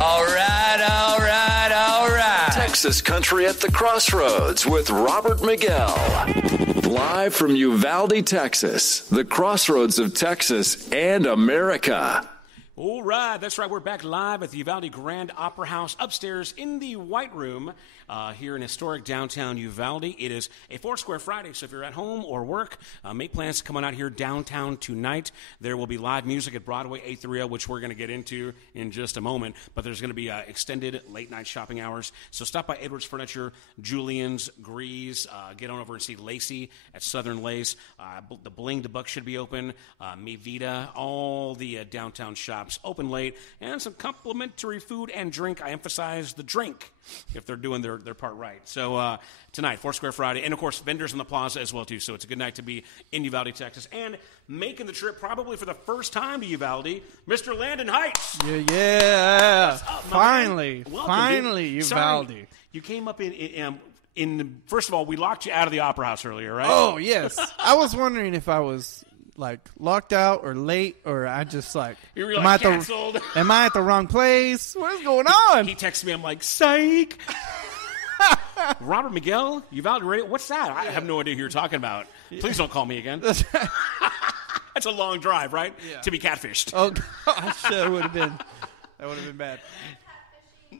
All right. Texas Country at the Crossroads with Robert Miguel. Live from Uvalde, Texas, the crossroads of Texas and America. All right, that's right. We're back live at the Uvalde Grand Opera House upstairs in the White Room here in historic downtown Uvalde. It is a Foursquare Friday, so if you're at home or work, make plans to come on out here downtown tonight. There will be live music at Broadway 830, which we're going to get into in just a moment, but there's going to be extended late-night shopping hours. So stop by Edwards Furniture, Julian's, Grease, get on over and see Lacey at Southern Lace. The Bling to Buck should be open, Mi Vida, all the downtown shops open late, and some complimentary food and drink. I emphasize the drink if they're doing their part right. So tonight, Foursquare Friday, and of course vendors in the plaza as well too. So it's a good night to be in Uvalde, Texas, and making the trip probably for the first time to Uvalde, Mr. Landon Heights. Yeah. What's up, Finally, Uvalde. Sorry, you came up in first of all, we locked you out of the Opera House earlier, right? Oh yes, I was wondering if I was like locked out or late, or I just like, you were like canceled. Am I at the wrong place? What's going on? He texted me. I'm like, psych. Robert Miguel, Uvalde Radio. What's that? I have no idea who you're talking about. Please don't call me again. That's a long drive, right? Yeah. To be catfished. Oh gosh, that would have been bad.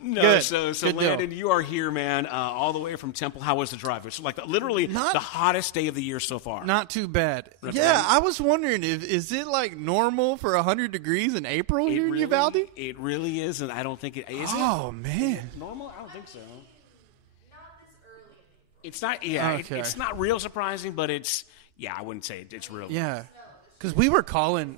No, good. so good Landon, deal. you are here, man, literally the way from Temple. How was the drive? It's like literally the hottest day of the year so far. Not too bad. That's yeah, right. I was wondering, is it like normal for 100 degrees in April here in Uvalde? It really is, and I don't think it is. Oh, man. Normal? I don't think so. It's not, yeah, Okay. it's not real surprising, but it's, yeah, I wouldn't say it's real. Yeah, because we were calling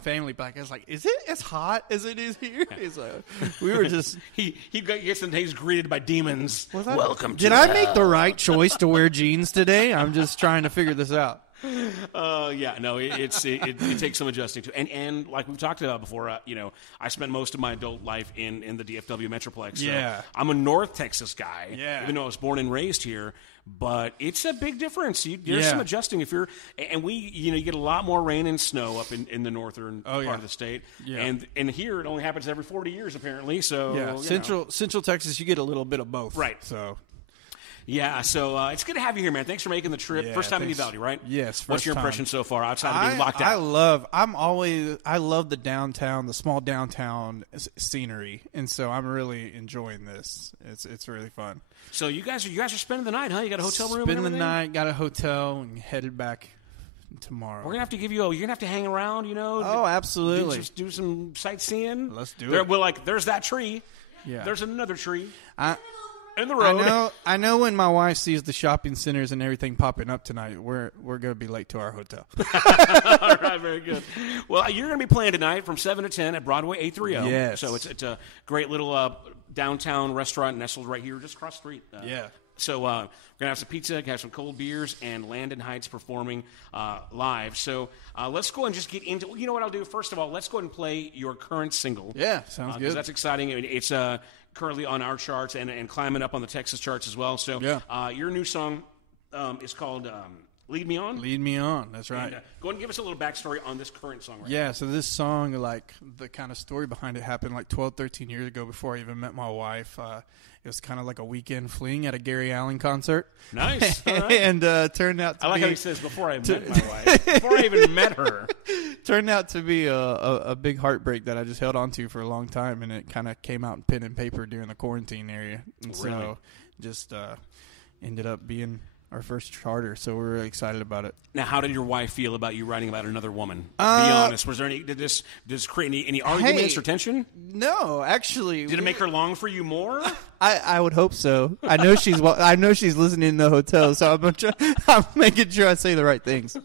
family back. I was like, is it as hot as it is here? It's like, we were just... he gets and he's greeted by demons. Welcome to Did I make the right choice to wear jeans today? I'm just trying to figure this out. Yeah, no, it takes some adjusting to, and like we've talked about before, I spent most of my adult life in the DFW Metroplex. So Yeah. I'm a North Texas guy, Yeah. even though I was born and raised here. But it's a big difference. There's some adjusting if you're, and you get a lot more rain and snow up in the northern part of the state. Yeah. And here it only happens every 40 years apparently. So yeah, Central Texas, you get a little bit of both. Right. So. Yeah, so it's good to have you here, man. Thanks for making the trip. Yeah, first time in Uvalde, right? Yes. What's your impression so far outside of being locked out? I love the downtown, the small downtown scenery, and so I'm really enjoying this. It's really fun. So you guys are spending the night, huh? You got a hotel room? Spending the night, got a hotel, and headed back tomorrow. We're gonna have to give you. You're gonna have to hang around, Oh, absolutely. Just do some sightseeing. Let's do it. Well, there's that tree. Yeah. There's another tree. In the I road. I know when my wife sees the shopping centers and everything popping up tonight, we're going to be late to our hotel. All right, very good. Well, you're going to be playing tonight from 7 to 10 at Broadway 830. Yes. So it's a great little downtown restaurant nestled right here just across the street. Yeah. So we're going to have some pizza, have some cold beers, and Landon Heights performing live. So let's go and just get into, you know what I'll do? First of all, let's go ahead and play your current single. Yeah, sounds good. Because that's exciting. I mean, it's currently on our charts and climbing up on the Texas charts as well. So your new song is called Lead Me On. Lead Me On, that's right. And, go ahead and give us a little backstory on this current song right now. So this song, like the kind of story behind it happened like 12, 13 years ago before I even met my wife. It was kind of like a weekend fling at a Gary Allen concert. Nice. Right. And turned out to I like be, how he says, before I met my wife. Before I even met her. Turned out to be a big heartbreak that I just held on to for a long time, and it kind of came out in pen and paper during the quarantine area. And so just ended up being our first charter, so we're really excited about it. Now, how did your wife feel about you writing about another woman? Be honest. Was there did this create any arguments or tension? No, actually. Did it make her long for you more? I would hope so. I know she's listening in the hotel, so I'm making sure I say the right things.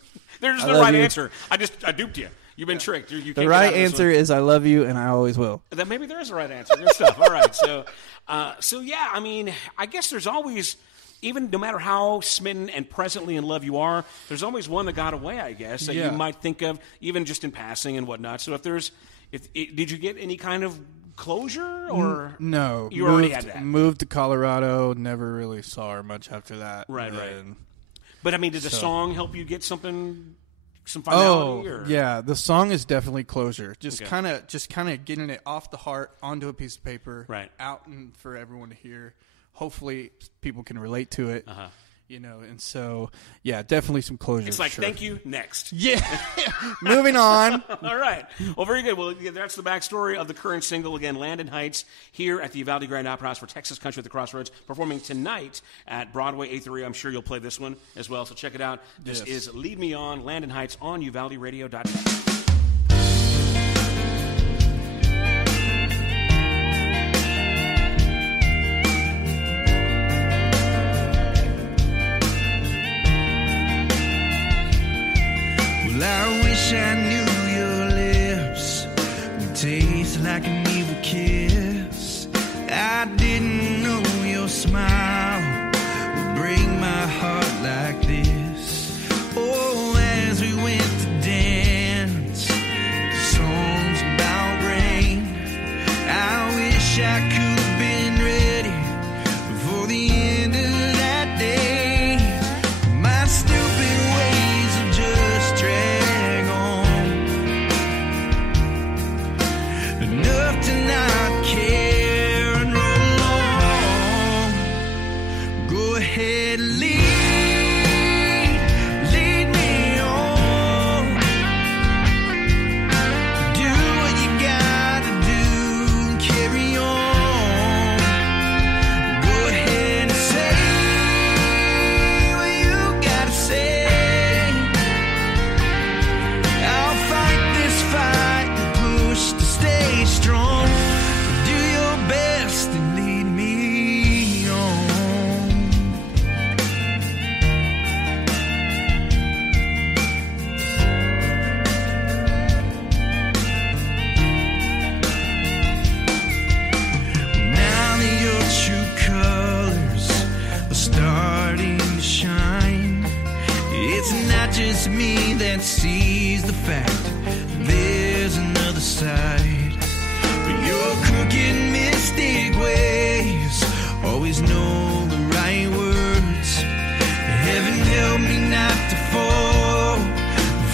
There's no right answer. I duped you. You've been tricked. You the right answer is I love you and I always will. Then maybe there is a right answer. Good stuff. All right. So yeah. I mean, I guess there's always. Even no matter how smitten and presently in love you are, there's always one that got away, I guess, that you might think of, even just in passing and whatnot. So did you get any kind of closure, or no? You already had that. Moved to Colorado. Never really saw her much after that. Right. But I mean, did the song help you get something some finality? Oh, or? yeah. The song is definitely closure. Just kind of getting it off the heart onto a piece of paper, right, out and for everyone to hear. Hopefully, people can relate to it. And so, yeah, definitely some closure. It's like, thank you, next. Yeah. Moving on. All right. Well, very good. Well, that's the backstory of the current single. Again, Landon Heights here at the Uvalde Grand Opera House for Texas Country at the Crossroads, performing tonight at Broadway, 8:30. I'm sure you'll play this one as well, so check it out. This is Lead Me On, Landon Heights on UvaldeRadio.net. I wish I knew your lips would taste like an evil kiss. I didn't know your smile would break my heart like this. Oh, as we went to dance to songs about rain, I wish I could have been ready before the end of that day. My stupid ways of just drag on enough to not care and roll on. Go ahead, lead me on. Do what you gotta do and carry on. Go ahead and say what you gotta say. I'll fight this fight and push to stay strong. Do your best and lead me on. Now that your true colors are starting to shine, it's not just me that sees the fact there's another side. But your crooked, mystic ways always know the right words. Heaven help me not to fall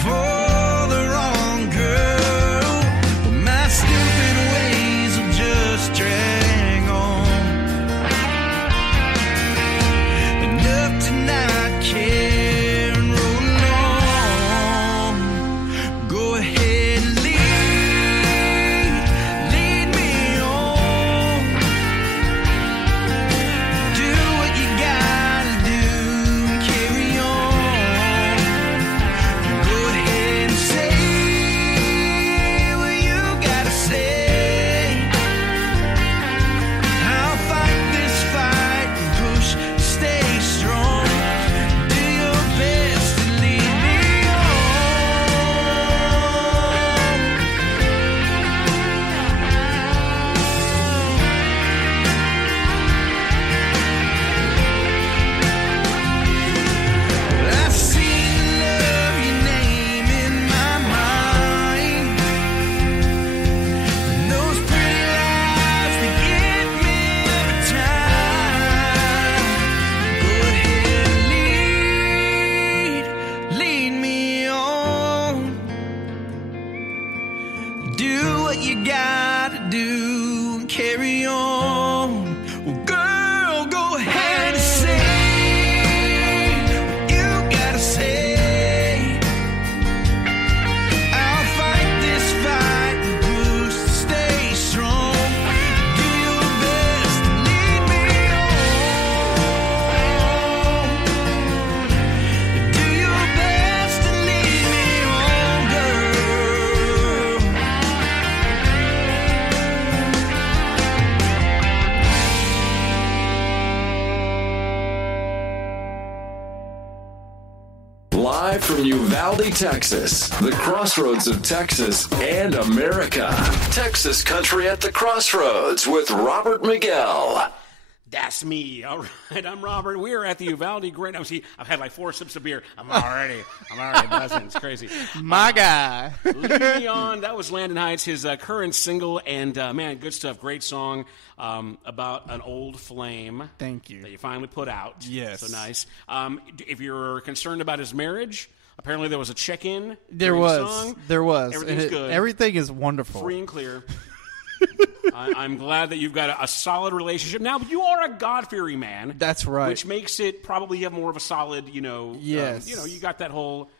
for the wrong girl. But my stupid ways will just drag on enough to not care and roll on. Go ahead, lead me on. Do what you gotta do and carry on. Go ahead and say what you gotta say. I'll fight this fight and push to stay strong. Do your best and lead me on. I see the love you name in my mind, and those pretty lies that get me every time. Go ahead, lead me on. Do what you gotta do and carry on. Well, girl, go ahead and say what you gotta say. I'll fight this fight and push to stay strong. Do your best and lead me on. Do your best and lead me on, girl. Live from Uvalde, Texas, the crossroads of Texas and America. Texas Country at the Crossroads with Robert Miguel. That's me. All right, I'm Robert. We are at the Uvalde Grand. See, I've had like 4 sips of beer. I'm already buzzing. It's crazy. My guy. Lead Me On. That was Landon Heights, his current single, and man, good stuff. Great song about an old flame. Thank you. That you finally put out. Yes. So nice. If you're concerned about his marriage, Apparently there was a check-in. There during was. the song. There was. Everything's And good. Everything is wonderful. Free and clear. I'm glad that you've got a solid relationship. Now, you are a God-fearing man. That's right. Which makes it probably have more of a solid, Yes. You got that whole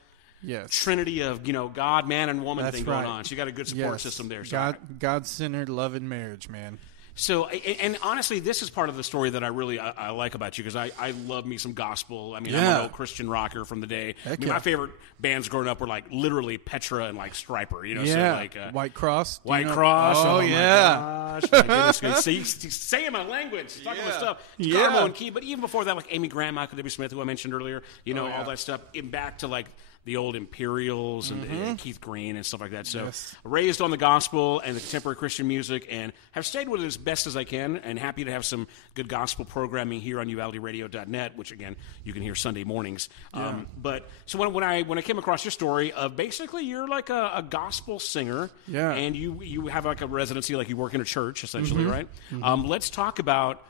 yes. trinity of, God, man, and woman That's thing right. going on. So you got a good support system there. So God-centered love and marriage, man. So, and honestly, this is part of the story that I really I like about you, because I love me some gospel. I mean, I'm an old Christian rocker from the day. My favorite bands growing up were like literally Petra and like Striper. Yeah. So like White Cross. White Cross. Oh, yeah. My gosh, my goodness. Saying my language, talking about stuff. Yeah. Carmo and Key, but even before that, like Amy Grant, Michael W. Smith, who I mentioned earlier. All that stuff. Back to like the old Imperials and Keith Green and stuff like that. So raised on the gospel and the contemporary Christian music, and have stayed with it as best as I can, and happy to have some good gospel programming here on UvaldeRadio.net, which again you can hear Sunday mornings. But so when I came across your story of basically you're like a gospel singer, and you have like a residency, like you work in a church essentially, right? Let's talk about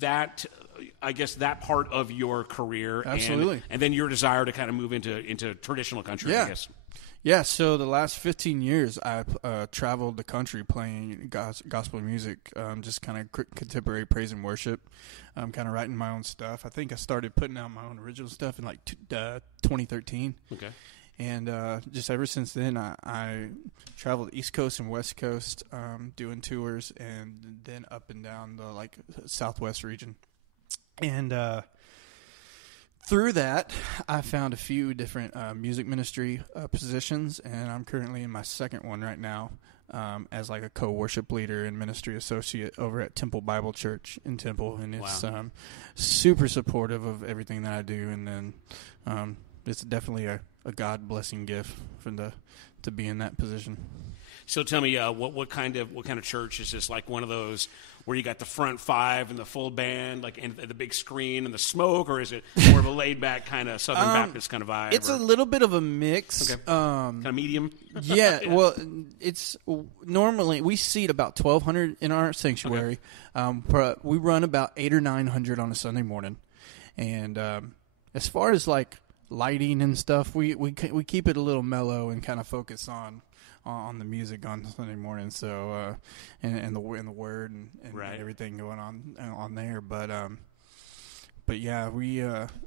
that. I guess that part of your career, absolutely, and then your desire to kind of move into traditional country. I guess. Yeah. So the last 15 years, I've traveled the country playing gospel music, just kind of contemporary praise and worship. I'm kind of writing my own stuff. I think I started putting out my own original stuff in like 2013. Okay. And just ever since then, I traveled East Coast and West Coast, doing tours, and then up and down the like Southwest region. And through that, I found a few different music ministry positions, and I'm currently in my second one right now as like a co-worship leader and ministry associate over at Temple Bible Church in Temple, and it's super supportive of everything that I do, and then it's definitely a God blessing gift to be in that position. So tell me, what kind of church is this? Like one of those where you got the front five and the full band, like and the big screen and the smoke, or is it more of a laid back kind of Southern Baptist kind of vibe? It's a little bit of a mix. Okay. Kind of medium. Yeah. Well, it's normally we seat about 1,200 in our sanctuary. Okay. We run about 800 or 900 on a Sunday morning, and as far as like lighting and stuff, we keep it a little mellow and kind of focus on the music on Sunday morning, so and the word and everything going on there. But yeah, we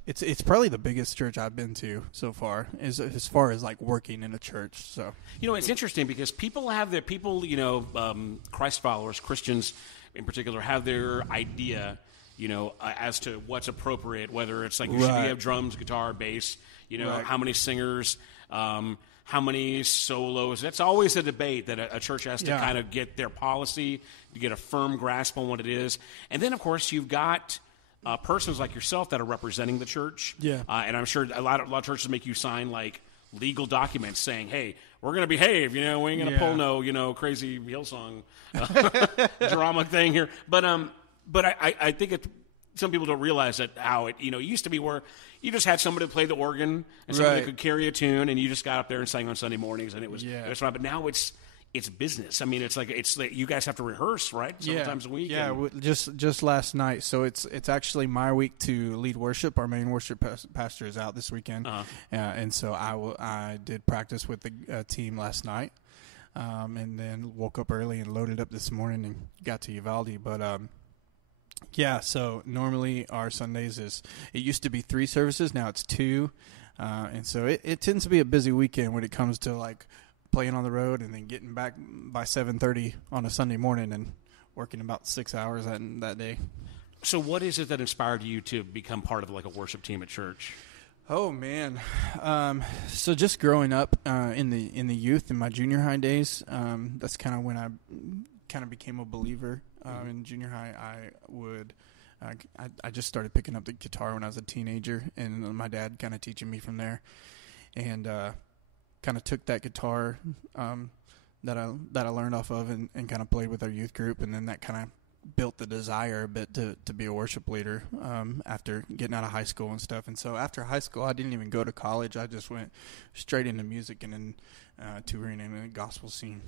it's probably the biggest church I've been to so far as far as like working in a church. So it's interesting because Christ followers, Christians in particular, have their idea, as to what's appropriate, whether it's like you should have drums, guitar, bass, how many singers. How many solos? That's always a debate that a church has to kind of get their policy, to get a firm grasp on what it is. And then, of course, you've got persons like yourself that are representing the church. Yeah. And I'm sure a lot of churches make you sign, like, legal documents saying, hey, we're going to behave. We ain't going to pull no, crazy Hillsong drama thing here. But I think some people don't realize that how it used to be where you just had somebody to play the organ and somebody could carry a tune, and you just got up there and sang on Sunday mornings, and it was fine. But now it's business. I mean, it's like you guys have to rehearse, right? Several times a week. Yeah, just last night. So it's actually my week to lead worship. Our main worship pastor is out this weekend, and so I did practice with the team last night, and then woke up early and loaded up this morning and got to Uvalde, but. Yeah, so normally our Sundays it used to be 3 services, now it's 2, and so it tends to be a busy weekend when it comes to like playing on the road and then getting back by 7:30 on a Sunday morning and working about 6 hours that day. So what is it that inspired you to become part of like a worship team at church? Oh man, so just growing up in the youth in my junior high days, that's kind of when I kind of became a believer. In junior high, I just started picking up the guitar when I was a teenager, and my dad kind of teaching me from there, and kind of took that guitar that I learned off of and kind of played with our youth group, and then that kind of built the desire a bit to be a worship leader after getting out of high school and stuff. And so after high school, I didn't even go to college. I just went straight into music and then touring in the gospel scene.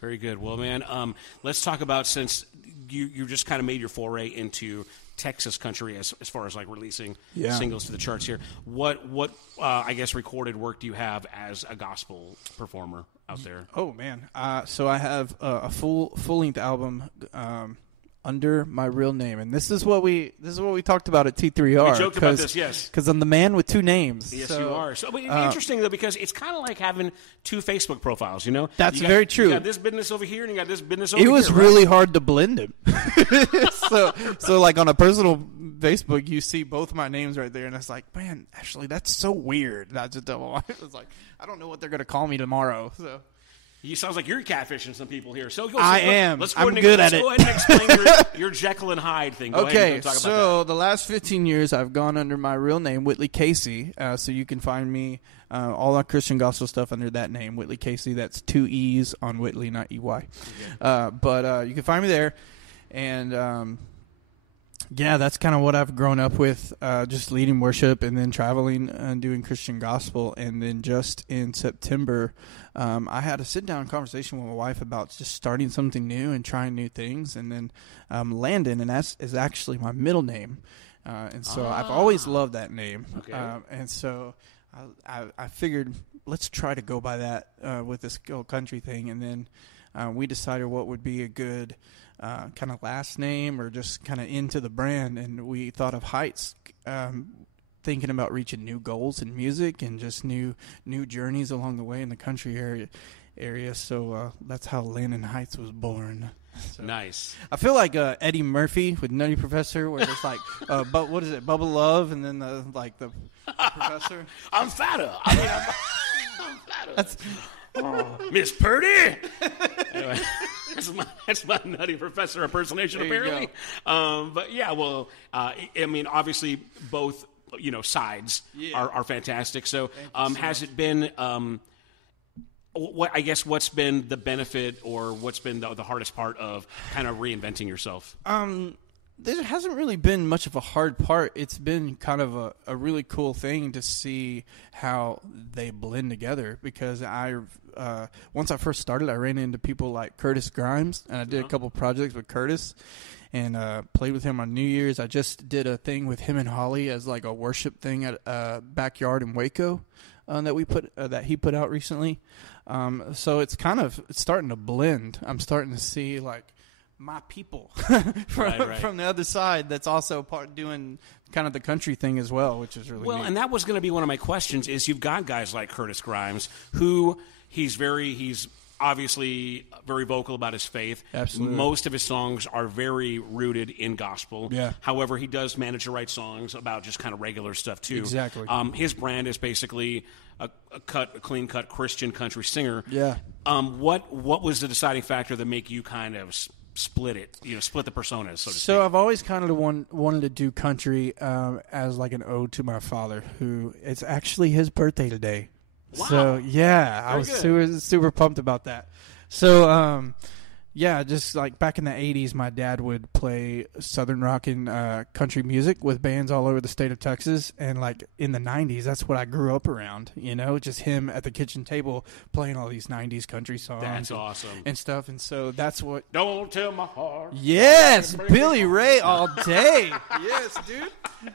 Very good. Well, man, let's talk about, since you just kind of made your foray into Texas country as far as like releasing singles to the charts here. What I guess recorded work do you have as a gospel performer out there? Oh man, so I have a full length album under my real name, and this is what we talked about at T3R. We joked about this, yes, because I'm the man with two names. Yes, you are. So, but it's interesting though, because it's kind of like having two Facebook profiles. You know, that's very true. You got this business over here, and you got this business over here. It was really hard to blend them. so like on a personal Facebook, you see both my names right there, and it's like, man, actually, that's so weird. And I just tell my wife, it's like, I don't know what they're going to call me tomorrow. So. You sounds like you're catfishing some people here. So I am. I'm good at it. Go ahead and explain your Jekyll and Hyde thing. Go ahead and talk about that. The last 15 years, I've gone under my real name, Whitley Casey. So you can find me all our Christian gospel stuff under that name, Whitley Casey. That's 2 E's on Whitley, not EY. But you can find me there, and yeah, that's kind of what I've grown up with, just leading worship and then traveling and doing Christian gospel. And then just in September, I had a sit-down conversation with my wife about just starting something new and trying new things. And then Landon, and that is actually my middle name. And so I've always loved that name. Okay. And so I figured, let's try to go by that with this whole country thing. And then we decided what would be a good kind of last name or just kind of into the brand, and we thought of Heights, thinking about reaching new goals in music and just new journeys along the way in the country area. So that's how Landon Heights was born. So, nice. I feel like Eddie Murphy with Nutty Professor, where it's like, but what is it, Bubba Love, and then the professor. I'm fatter. I mean, I'm fatter. Miss Purdy. Anyway, that's my Nutty Professor impersonation, apparently. But yeah, well, I mean, obviously both sides are fantastic. So has it been? What's been the benefit, or what's been the hardest part of kind of reinventing yourself? There hasn't really been much of a hard part. It's been kind of a really cool thing to see how they blend together, because once I first started, I ran into people like Curtis Grimes, and I did a couple projects with Curtis and played with him on New Year's. I just did a thing with him and Holly as like a worship thing at Backyard in Waco that he put out recently. So it's starting to blend. I'm starting to see like my people from the other side that's also doing kind of the country thing as well, which is really neat. And that was going to be one of my questions, is you've got guys like Curtis Grimes, who he's obviously very vocal about his faith. Absolutely. Most of his songs are very rooted in gospel. Yeah. However, he does manage to write songs about just kind of regular stuff too. Exactly. His brand is basically a clean-cut Christian country singer. Yeah. What was the deciding factor that make you kind of split the personas, so to speak? So I've always kind of wanted to do country as like an ode to my father, who it's actually his birthday today. Wow. So yeah, I was super pumped about that. So yeah, just like back in the 80s, my dad would play Southern rock and country music with bands all over the state of Texas. And like in the 90s, that's what I grew up around, just him at the kitchen table playing all these 90s country songs. That's awesome. And stuff. And so that's what... Don't tell my heart. Yes, Billy Ray all day. Yes, dude.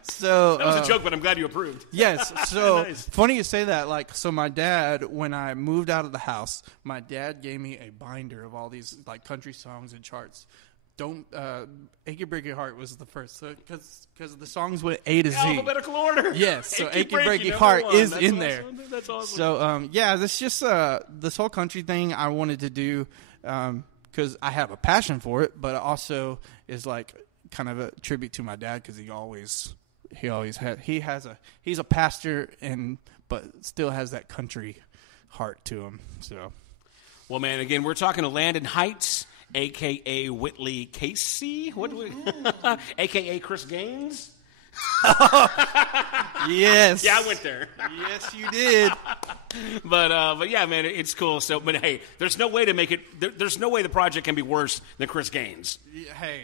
So that was a joke, but I'm glad you approved. Yes. So nice. Funny you say that. So my dad, when I moved out of the house, my dad gave me a binder of all these like country songs and charts. Achy Breaky Heart was the first, because the songs went A to Z. Alphabetical order. Yes, so Achy Breaky Heart is that's in awesome. there. That's awesome. So yeah, this just this whole country thing I wanted to do because I have a passion for it, but it also is like kind of a tribute to my dad, because he's a pastor but still has that country heart to him. So, well, man, again, we're talking to Landon Heights, a.k.a. Whitley Casey, a.k.a. Chris Gaines. Yes. Yeah, I went there. Yes, you did. But yeah, man, it's cool. So, but hey, there's no way to make it. There's no way the project can be worse than Chris Gaines. Hey,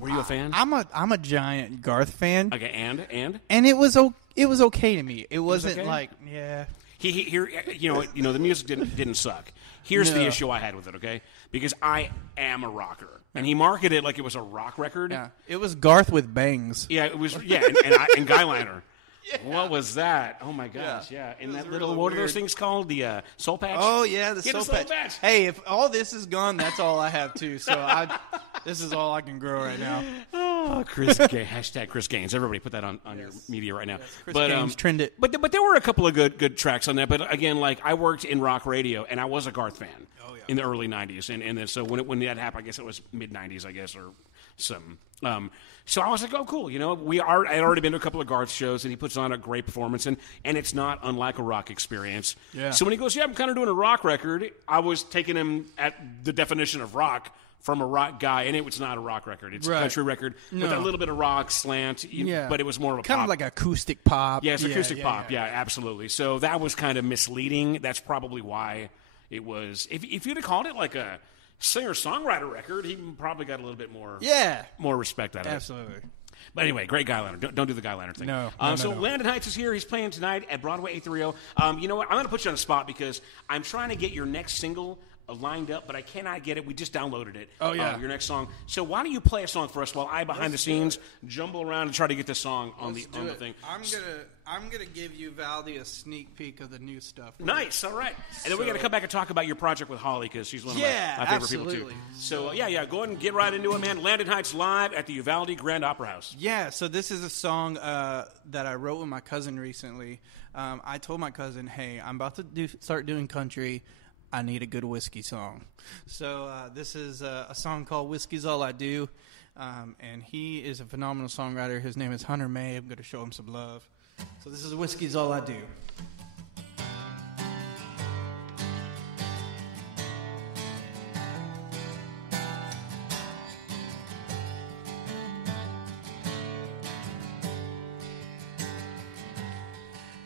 were you a fan? I'm a giant Garth fan. Okay, and it was okay to me. It wasn't okay? like, yeah. Here, the music didn't suck. Here's the issue I had with it, okay? Because I am a rocker, and he marketed it like it was a rock record. Yeah, it was Garth with bangs. Yeah, it was. Yeah, and Guyliner. Yeah. What was that? Oh my gosh! Yeah, and that little what are those things called? The soul patch. Oh yeah, the soul patch. Hey, if all this is gone, that's all I have too. So this is all I can grow right now. Oh, hashtag Chris Gaines. Everybody put that on your media right now. Yes, Chris Gaines, trend it. But there were a couple of good tracks on that. But again, like I worked in rock radio, and I was a Garth fan in the early '90s, and then so when that happened, I guess it was mid '90s, I guess, or something. So I was like, oh, cool. I had already been to a couple of Garth shows, and he puts on a great performance, and it's not unlike a rock experience. Yeah. So when he goes, I'm kind of doing a rock record, I was taking him at the definition of rock from a rock guy, and it was not a rock record. It's a country record with a little bit of rock slant, but it was more of a kind pop. of like acoustic pop. Yeah, it's acoustic pop. Yeah, absolutely. So that was kind of misleading. That's probably why it was. If you'd have called it like a singer-songwriter record, he probably got a little bit more respect out of it. Absolutely. But anyway, great Guyliner. Don't do the Guyliner thing. No. Landon Heights is here. He's playing tonight at Broadway 830. You know what? I'm going to put you on the spot because I'm trying to get your next single lined up, but I cannot get it. We just downloaded it. Oh, yeah. Your next song. So why don't you play a song for us while I, behind the scenes, jumble around and try to get this song on the thing. I'm gonna give you Valdi a sneak peek of the new stuff. Nice. All right. And then we're going to come back and talk about your project with Holly because she's one of my favorite people, too. So, go ahead and get right into it, man. Landon Heights live at the Uvalde Grand Opera House. Yeah, so this is a song that I wrote with my cousin recently. I told my cousin, hey, I'm about to start doing country. I need a good whiskey song. So this is a song called Whiskey's All I Do. And he is a phenomenal songwriter. His name is Hunter May. I'm going to show him some love. So this is Whiskey's All I Do.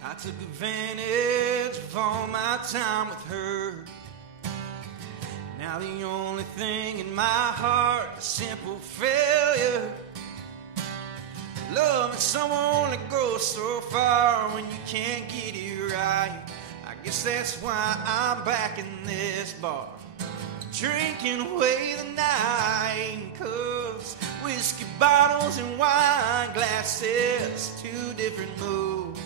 I took advantage of all my time with her. Now the only thing in my heart is simple failure. Loving someone that goes so far when you can't get it right. I guess that's why I'm back in this bar, drinking away the night. 'Cause whiskey bottles and wine glasses, two different moods.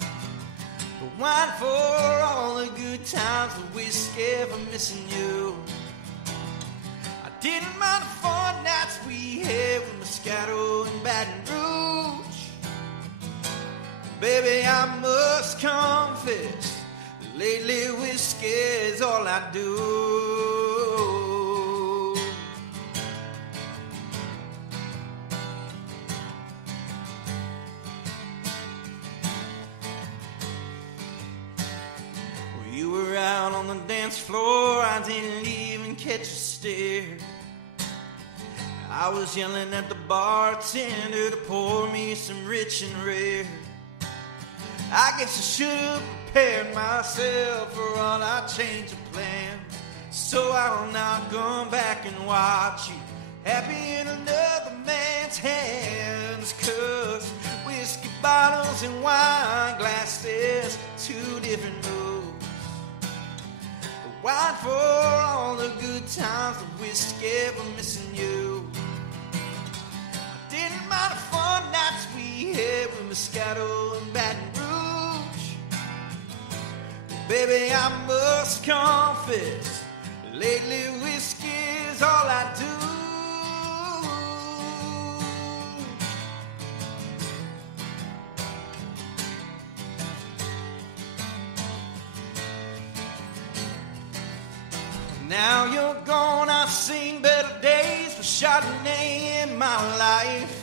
But wine for all the good times, the whiskey for missing you. I didn't mind the fun nights we had with Moscato and Baton Rouge. Baby, I must confess, lately whiskey is all I do. Well, you were out on the dance floor, I didn't even catch a stare. I was yelling at the bartender to pour me some rich and rare. I guess I should have prepared myself for all I change of plans. So I'll not come back and watch you happy in another man's hands. 'Cause whiskey bottles and wine glasses, two different moods. The wine for all the good times, the whiskey for missing you. I didn't mind the fun nights we had with Moscato and Baton Rouge. But baby, I must confess, lately whiskey's all I do. Now you're gone, I've seen better days for Chardonnay in my life.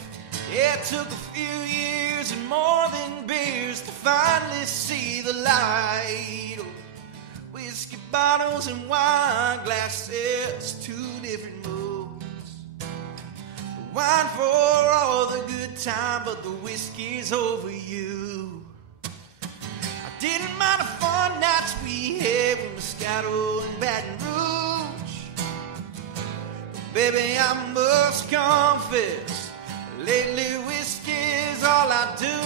Yeah, it took a few years and more than beers to finally see the light. Oh, whiskey bottles and wine glasses, two different moods. The wine for all the good time, but the whiskey's over you. I didn't mind the fun nights we had with Moscato and Baton Rouge. But baby, I must confess, lately whiskey's all I do.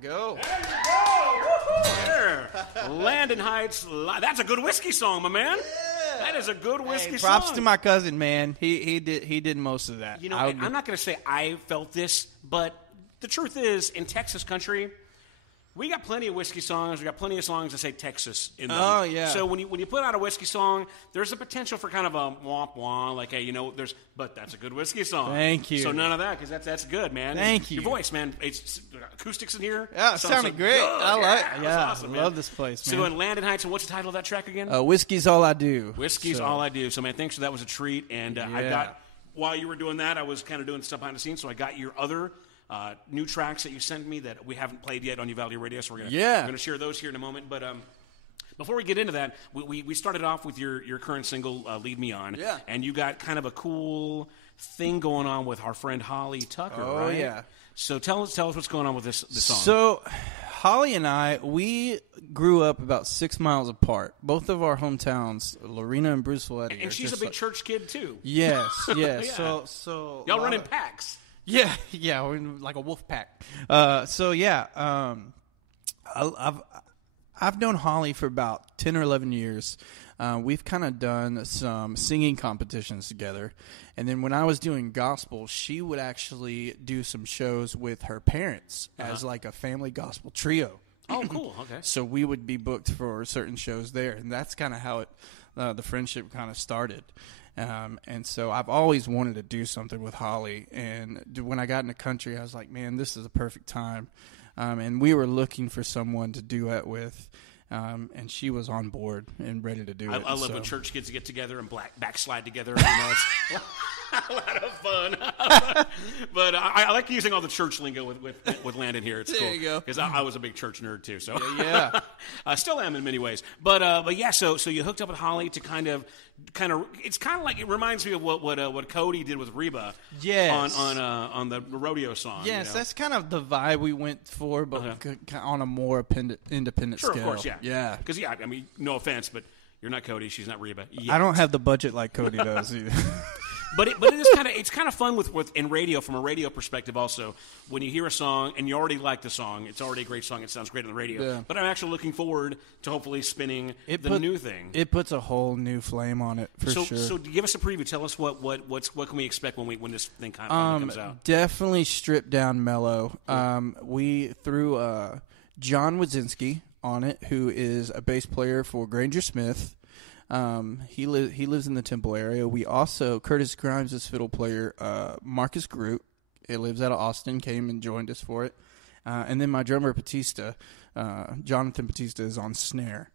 go. There you go. Woo-hoo. There. Landon Heights. That's a good whiskey song, my man. Yeah. That is a good whiskey song. Props to my cousin, man. He did most of that. You know, I'm not going to say I felt this, but the truth is, in Texas country, we got plenty of whiskey songs. We got plenty of songs that say Texas in them. Oh, yeah. So when you put out a whiskey song, there's a potential for kind of a womp womp, like, hey, but that's a good whiskey song. Thank you. So none of that, because that's good, man. Thank you. Your voice, man. It's acoustics in here. Yeah, it sounded great. Good. I like it. Yeah, awesome, man. Love this place, man. So in Landon Heights, and what's the title of that track again? Whiskey's All I Do. Whiskey's All I Do. So, man, thanks for that. Was a treat. And I got, while you were doing that, I was kind of doing stuff behind the scenes, so I got your other new tracks that you sent me that we haven't played yet on Uvalde Radio, so we're going to share those here in a moment. But before we get into that, we started off with your current single, Lead Me On. Yeah. And you got kind of a cool thing going on with our friend Holly Tucker, right? Oh, yeah. So tell us what's going on with this song. So Holly and I, we grew up about 6 miles apart. Both of our hometowns, Lorena and Bruce Eddy. And she's a big church kid, too. Yes, yes. Yeah. So y'all run in packs. Yeah, we're in like a wolf pack. I've known Holly for about 10 or 11 years. We've kind of done some singing competitions together. And then when I was doing gospel, she would actually do some shows with her parents as like a family gospel trio. Oh, cool. Okay. So we would be booked for certain shows there. And that's kind of how the friendship kind of started. And so I've always wanted to do something with Holly. And when I got in the country, I was like, man, this is a perfect time. And we were looking for someone to duet with. And she was on board and ready to do it. I love when church kids get together and backslide together. It's a lot of fun. But I like using all the church lingo with Landon here. It's cool. There you go. Because I was a big church nerd too. So yeah. I still am in many ways. But yeah. So you hooked up with Holly to kind of. It's kind of like, it reminds me of what Cody did with Reba. Yes. On the rodeo song. Yes, that's kind of the vibe we went for, but on a more independent scale. Sure, of course, yeah. Yeah. Because I mean, no offense, but you're not Cody. She's not Reba. I don't have the budget like Cody does either. But it is kind of fun with in radio, from a radio perspective also, when you hear a song and you already like the song, it's already a great song, it sounds great on the radio. Yeah. But I'm actually looking forward to hopefully spinning the new thing. It puts a whole new flame on it for sure. So give us a preview. Tell us what can we expect when this thing kind of comes out. Definitely stripped down mellow. We threw John Wazinski on it, who is a bass player for Granger Smith. He lives in the Temple area. We also, Curtis Grimes' fiddle player, Marcus Groot, he lives out of Austin, came and joined us for it. And then my drummer, Batista, Jonathan Batista, is on snare.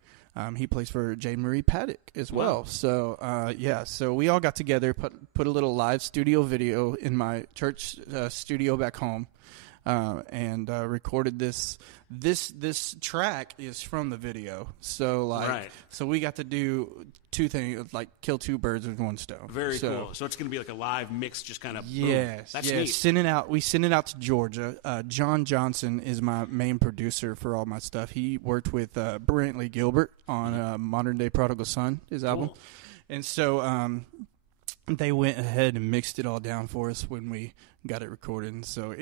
He plays for J. Marie Paddock as well. Wow. So, so we all got together, put a little live studio video in my church studio back home. And recorded this track is from the video. So so we got to do two things, like kill two birds with one stone. Very cool. So it's going to be like a live mix, just kind of yes, boom. That's neat. We sent it out to Georgia. John Johnson is my main producer for all my stuff. He worked with Brantley Gilbert on Modern Day Prodigal Son, his album. And so they went ahead and mixed it all down for us when we got it recorded. And so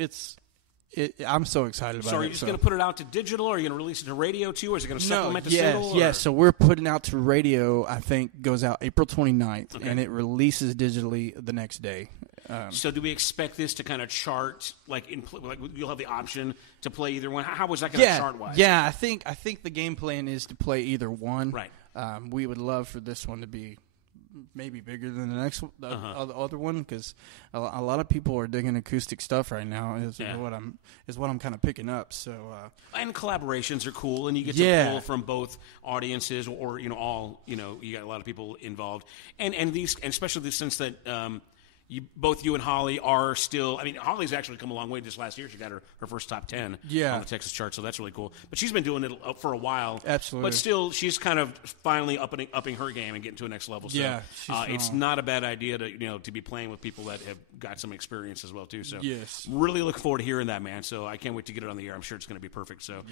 I'm so excited about it. So are you just going to put it out to digital, or are you going to release it to radio too, or is it going to supplement the single? Yes, so we're putting out to radio, I think, goes out April 29th, and it releases digitally the next day. So do we expect this to kind of chart, like you'll have the option to play either one? How was that going to chart-wise? Yeah, I think the game plan is to play either one. Right. We would love for this one to be maybe bigger than the next other one, because a lot of people are digging acoustic stuff right now. Is what I'm kind of picking up. So and collaborations are cool, and you get to pull from both audiences, or you got a lot of people involved, and especially since that. Both you and Holly are still. I mean, Holly's actually come a long way. Just last year, she got her first top 10 on the Texas chart, so that's really cool. But she's been doing it for a while. Absolutely. But still, she's kind of finally upping her game and getting to a next level. So it's not a bad idea to be playing with people that have got some experience as well too. So really look forward to hearing that, man. So I can't wait to get it on the air. I'm sure it's going to be perfect. So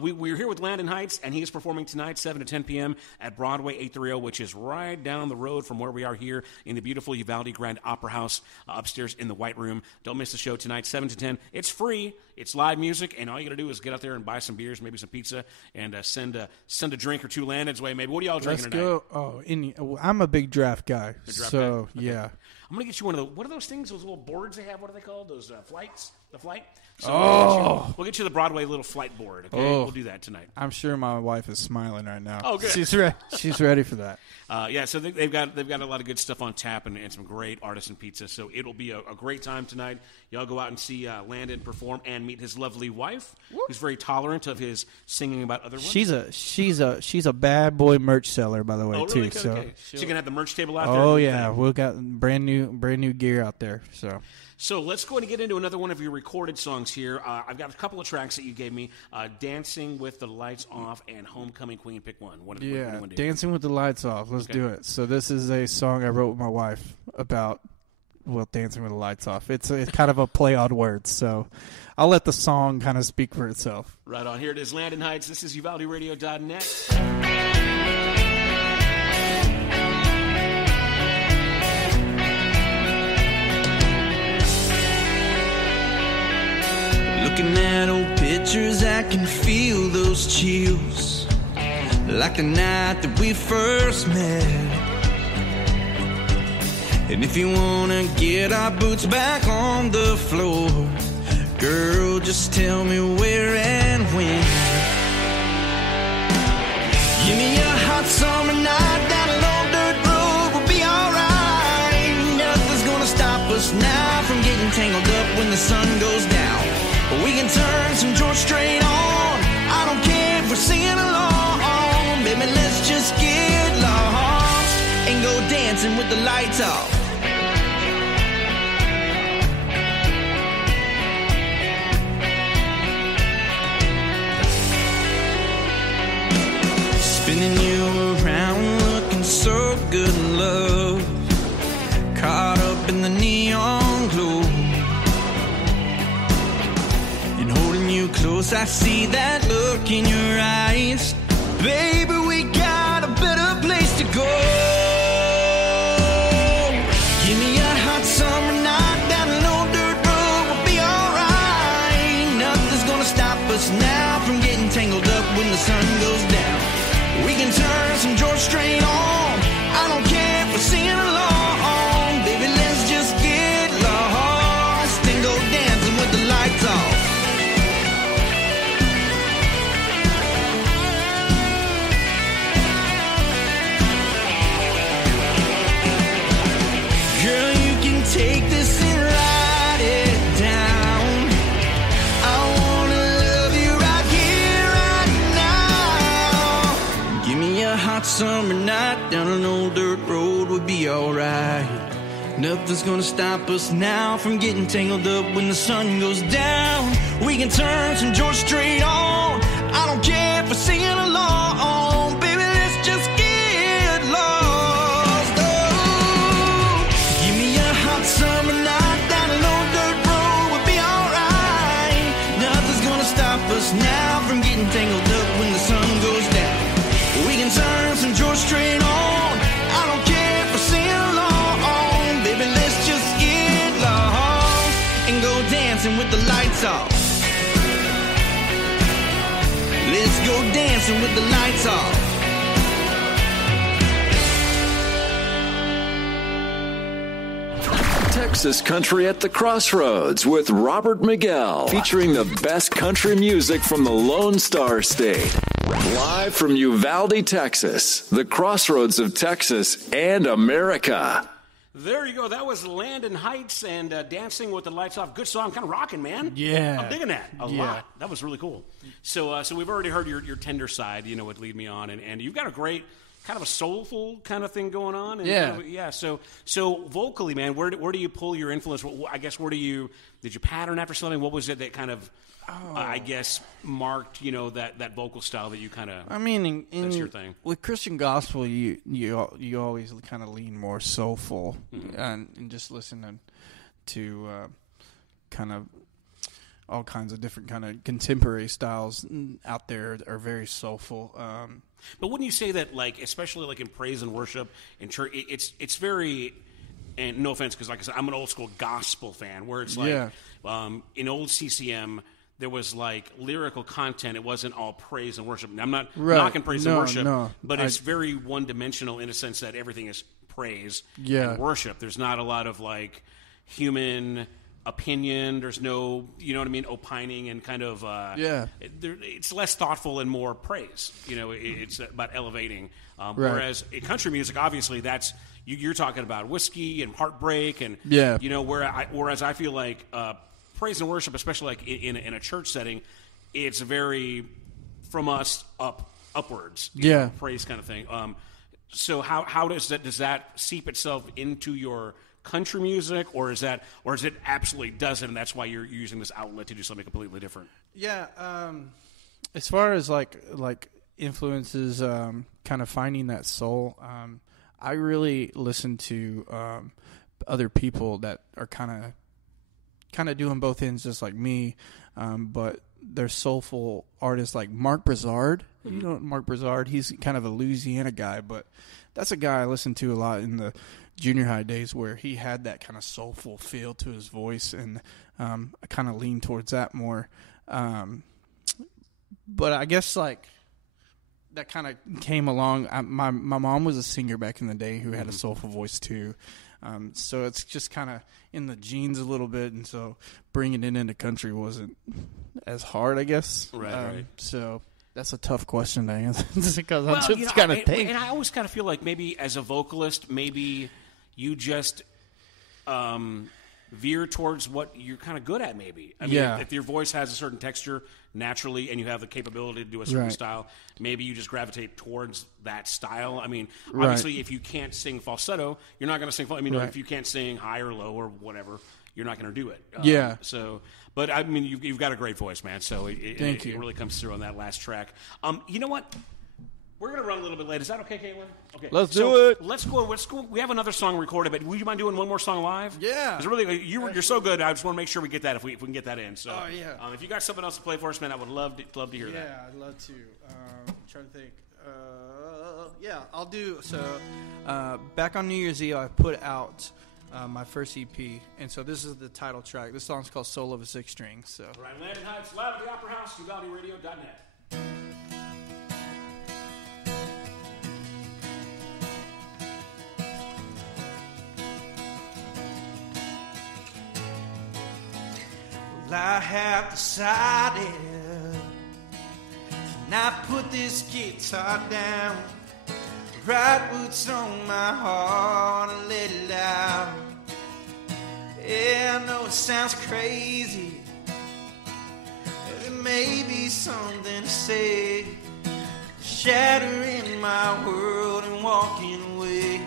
we're here with Landon Heights, and he is performing tonight, 7 to 10 p.m. at Broadway 830, which is right down the road from where we are here in the beautiful Uvalde Grand Opera Opera House upstairs in the White Room. Don't miss the show tonight, 7 to 10. It's free. It's live music, and all you got to do is get out there and buy some beers, maybe some pizza, and send a drink or two Landon's way. Maybe. What are y'all drinking tonight? Let's go. I'm a big draft guy. So, okay. Yeah. I'm going to get you what are those things, those little boards they have? What are they called? Those flights? The flight? So we'll get you the Broadway little flight board, okay? We'll do that tonight. I'm sure my wife is smiling right now. Oh, good. She's ready for that. So they've got a lot of good stuff on tap and some great artisan pizza. So it'll be a great time tonight. Y'all go out and see Landon perform and meet his lovely wife, who's very tolerant of his singing about other women. She's a bad boy merch seller, by the way, really? too. Okay. So you're gonna have the merch table out there. Oh yeah, we've got brand new gear out there. So let's go ahead and get into another one of your recorded songs here. I've got a couple of tracks that you gave me, Dancing with the Lights Off and Homecoming Queen. Pick one. What do you want to do? Dancing with the Lights Off. Let's do it. So this is a song I wrote with my wife about, dancing with the lights off. It's kind of a play on words, so I'll let the song kind of speak for itself. Right on. Here it is, Landon Heights. This is UvaldeRadio.net. Looking at old pictures, I can feel those chills, like the night that we first met. And if you wanna get our boots back on the floor, girl, just tell me where and when. Give me a hot summer night down an old dirt road, we'll be alright. Nothing's gonna stop us now from getting tangled up when the sun goes down. We can turn some George Strait on, I don't care if we're singing along. Baby, let's just get lost and go dancing with the lights off. Spinning you around looking so good in love, caught up in the neon glow. And holding you close, I see that look in your eyes. Baby, we got a better place to go. Give me a hot summer night down an old dirt road, we'll be alright. Nothing's gonna stop us now from getting tangled up when the sun goes down. We can turn some George Strait on, I don't care if we're singing along. Baby, let's just get lost and go dancing with the lights off. Girl, you can take this and write it down. I wanna love you right here, right now. Give me a hot summer night down an old dirt road, we'll be alright. Nothing's gonna stop us now from getting tangled up when the sun goes down. We can turn some George Strait on, I don't care if we're singing along. Baby, let's just get lost. Oh, give me a hot summer night down an old dirt road, we'll be alright. Nothing's gonna stop us now from getting tangled up when the sun goes down. We can turn some George Strait on, I don't care if we're singing along. Baby, let's just get lost and go dancing with the lights off. Let's go dancing with the lights off. Texas Country at the Crossroads with Robert Miguel, featuring the best country music from the Lone Star State. Live from Uvalde, Texas, the Crossroads of Texas and America. There you go. That was Landon Heights and Dancing with the Lights Off. Good song. Kind of rocking, man. Yeah. I'm digging that a lot. That was really cool. So we've already heard your tender side, with Lead Me On, and you've got a great kind of a soulful kind of thing going on. And Yeah. So vocally, man, where do you pull your influence? I guess did you pattern after something? What was it that kind of, I guess, marked, that vocal style that you kind of, that's your thing? With Christian gospel, you always kind of lean more soulful, and just listening to kind of all kinds of different kind of contemporary styles out there are very soulful. But wouldn't you say that, like, especially like in praise and worship in church, it's very and no offense, because like I said, I'm an old school gospel fan, where it's like in old CCM, there was like lyrical content. It wasn't all praise and worship. I'm not knocking praise and worship, but it's very one dimensional in a sense that everything is praise and worship. There's not a lot of like human opinion. There's no, you know what I mean, opining and kind of it's less thoughtful and more praise. You know, it's about elevating. Whereas in country music, obviously, that's you're talking about whiskey and heartbreak and you know, whereas I feel like praise and worship, especially like in a church setting, it's very from us upwards. Praise kind of thing. So how does that seep itself into your country music, or is it absolutely doesn't, and that's why you're using this outlet to do something completely different? As far as like influences, kind of finding that soul, I really listen to other people that are kind of doing both ends just like me, but they're soulful artists like Mark Brizard. You know Mark Brizard, he's kind of a Louisiana guy, but that's a guy I listened to a lot in the junior high days, where he had that kind of soulful feel to his voice, and I kind of lean towards that more. But I guess like that kind of came along. My mom was a singer back in the day who had a soulful voice too. So it's just kind of in the genes a little bit, and so bringing it into country wasn't as hard, I guess. Right. So that's a tough question to answer because I'm just kind of thinking. And I always kind of feel like maybe as a vocalist, maybe you just veer towards what you're kind of good at, maybe. I mean, if your voice has a certain texture naturally and you have the capability to do a certain style, maybe you just gravitate towards that style. I mean, obviously, if you can't sing falsetto, you're not going to sing falsetto. I mean, if you can't sing high or low or whatever, you're not going to do it. So, but I mean, you've got a great voice, man. So it really comes through on that last track. You know what? We're going to run a little bit late. Is that okay, Caitlin? Okay. Let's do it. Let's go. We have another song recorded, but would you mind doing one more song live? Yeah. Because really, you're so good. I just want to make sure we get that if we can get that in. So, yeah. If you got something else to play for us, man, I would love to hear that. Yeah, I'd love to. I'm trying to think. I'll do. So, back on New Year's Eve, I put out my first EP, and so this is the title track. This song's called "Soul of a Six String." So. Right, Landon Heights, live at the Opera House, UValdyRadio.net. I have decided to not put this guitar down, write what's on my heart and let it out. Yeah, I know it sounds crazy, there may be something to say, shattering my world and walking away.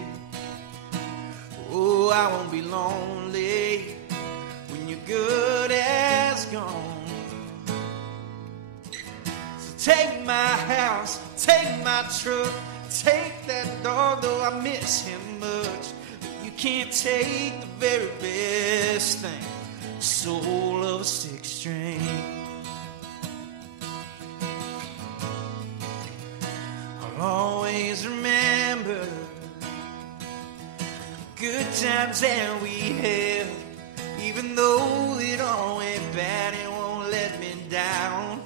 Oh, I won't be lonely when you're good as gone. So take my house, take my truck, take that dog, though I miss him much. You can't take the very best thing, the soul of a six string. I'll always remember the good times that we had. Even though it all went bad, it won't let me down.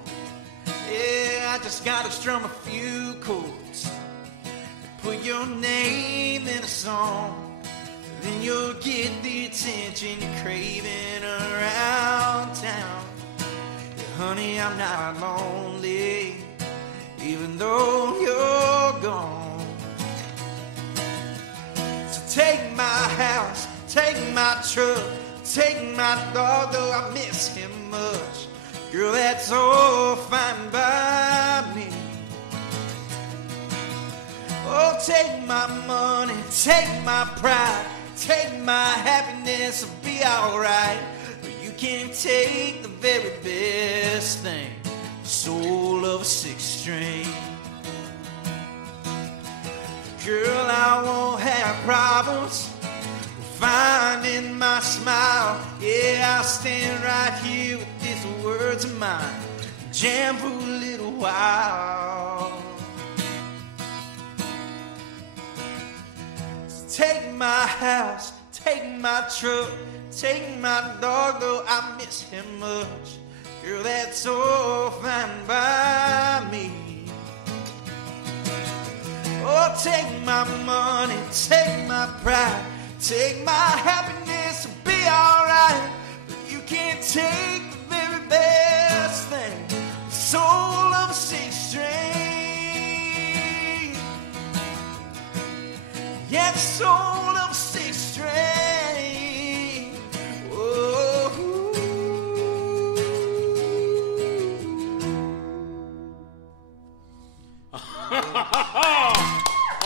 Yeah, I just gotta strum a few chords, put your name in a song, then you'll get the attention you're craving around town. Yeah, honey, I'm not lonely, even though you're gone. So take my house, take my truck, take my dog, though I miss him much. Girl, that's all fine by me. Oh, take my money, take my pride, take my happiness, it'll be alright. But you can't take the very best thing, the soul of a six string. Girl, I won't have problems finding my smile. Yeah, I'll stand right here with these words of mine, jam for a little while. So take my house, take my truck, take my dog, though I miss him much. Girl, that's all fine by me. Oh, take my money, take my pride, take my happiness, be alright. But you can't take the very best thing, the soul of a six string. Yeah, the soul of a six string.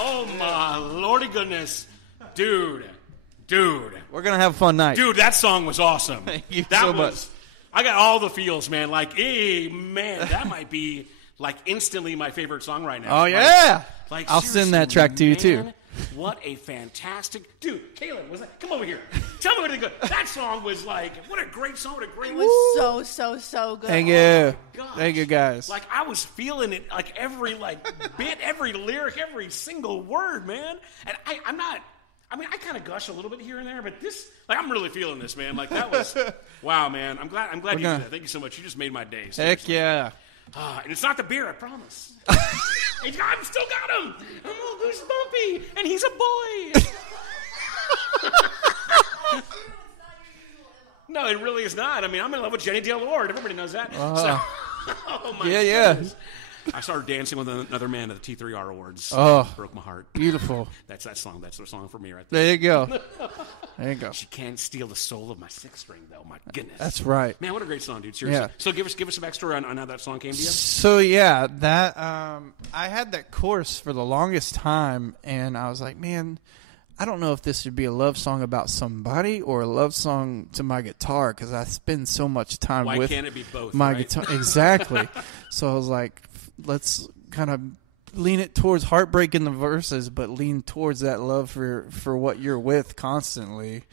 Oh my lordy goodness. Dude. We're going to have a fun night. Dude, that song was awesome. Thank you that so was, much. I got all the feels, man. Like, hey, man, that might be, like, instantly my favorite song right now. Oh, yeah. Like I'll send that track to you, too. What a fantastic... Dude, Caleb, come over here. Tell me what it good. That song was like, what a great song, what a great... It was so good. Thank you. Oh Thank you, guys. Like, I was feeling it, like, every, like, bit, every lyric, every single word, man. And I'm not... I mean, I kind of gush a little bit here and there, but this... Like, I'm really feeling this, man. Like, that was... Wow, man. I'm glad you did that. Thank you so much. You just made my day. Seriously. Heck yeah. And it's not the beer, I promise. I've still got him. I'm all goosebumpy, and he's a boy. No, it really is not. I mean, I'm in love with Jenny Delord. Everybody knows that. So, oh my goodness. I started dancing with another man at the T3R Awards. Oh, broke my heart. Beautiful. That's that song. That's the song for me right there. There you go. There you go. She can't steal the soul of my sixth string, though. My goodness. That's right. Man, what a great song, dude. Seriously. Yeah. So give us some backstory on how that song came to you. So yeah, that I had that course for the longest time, and I was like, man, I don't know if this should be a love song about somebody or a love song to my guitar, because I spend so much time with. Why can't it be both? My right? guitar, exactly. So I was like, let's kind of lean it towards heartbreak in the verses, but lean towards that love for what you're with constantly,